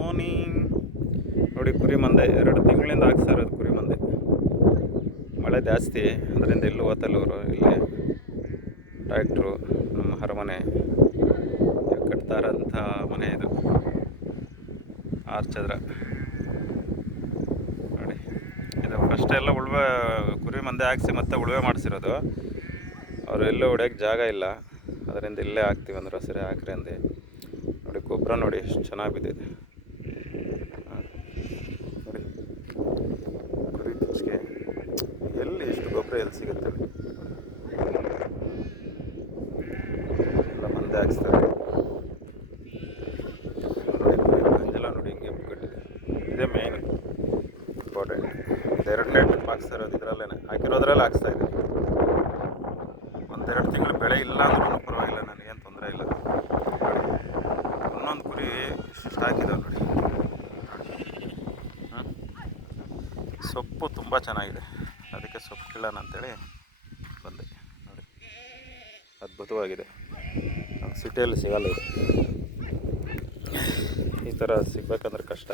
Morning ನೋಡಿ, ಕುರಿ ಮಂದೆ 2 ತಿಂಗಳಿಂದ ಹಾಕ್ತಾ ಇರೋದು ಕುರಿ ಮಂದೆ. ಮಳೆ ಜಾಸ್ತಿ, ಅದರಿಂದ ಎಲ್ಲೂ ಓತಲ್ಲವರು. ಇಲ್ಲಿ ಟ್ರ್ಯಾಕ್ಟ್ರು, ನಮ್ಮ ಅರಮನೆ ಕಟ್ತಾ ಇರೋಂಥ ಮನೆ ಇದು, 6 ಚದರ ನೋಡಿ. ಇದು ಫಸ್ಟ್ ಎಲ್ಲ ಉಳುವೆ ಕುರಿ ಮಂದೆ ಹಾಕ್ಸಿ ಮತ್ತೆ ಉಳುವೆ ಮಾಡಿಸಿರೋದು. ಅವರು ಎಲ್ಲೂ ಹೊಡ್ಯೋಕ್ಕೆ ಜಾಗ ಇಲ್ಲ, ಅದರಿಂದ ಇಲ್ಲೇ ಹಾಕ್ತೀವಿ ಅಂದ್ರೆ ಸರಿ ಹಾಕ್ರಿ ಅಂದೆ. ನೋಡಿ ಗೊಬ್ಬರ ನೋಡಿ ಎಷ್ಟು ಚೆನ್ನಾಗಿ ಬಿದ್ದಿದೆ ನೋಡಿ. ಕುರಿ ಕಿಚ್ಚಿಗೆ ಎಲ್ಲಿ ಇಷ್ಟು ಗೊಬ್ಬರ ಎಲ್ಲಿ ಸಿಗುತ್ತೆ? ಎಲ್ಲ ಮಂದೆ ಹಾಕ್ಸ್ತಾರೆ ನೋಡಿ. ಕುರಿ ಗಂಜಲ ನೋಡಿ ಹಿಂಗೆ ಕಟ್ಟಿದೆ. ಇದೇ ಮೇಯ್ನ್ ಇಂಪಾರ್ಟೆಂಟ್. 2 ಟ್ರಿಪ್ ಹಾಕ್ಸ್ತಾ ಇರೋದು ಇದರಲ್ಲೇ, ಹಾಕಿರೋದ್ರಲ್ಲೇ ಹಾಕ್ಸ್ತಾ ಇದ್ದೀನಿ. 1-2 ತಿಂಗಳು ಬೆಳೆ ಇಲ್ಲ ಅಂದ್ರೂ ಪರವಾಗಿಲ್ಲ, ನನಗೇನು ತೊಂದರೆ ಇಲ್ಲ. ಒಂದೊಂದು ಕುರಿ ಇಷ್ಟು ಹಾಕಿದಾವೆ ನೋಡಿ. ಸೊಪ್ಪು ತುಂಬ ಚೆನ್ನಾಗಿದೆ, ಅದಕ್ಕೆ ಸೊಪ್ಪು ಕೀಳೋಣ ಅಂತೇಳಿ ಬಂದೆ ನೋಡಿ. ಅದ್ಭುತವಾಗಿದೆ, ಸಿಟಿಯಲ್ಲಿ ಸಿಗಲ್ಲ ಇದು. ಈ ಥರ ಸಿಗ್ಬೇಕಂದ್ರೆ ಕಷ್ಟ.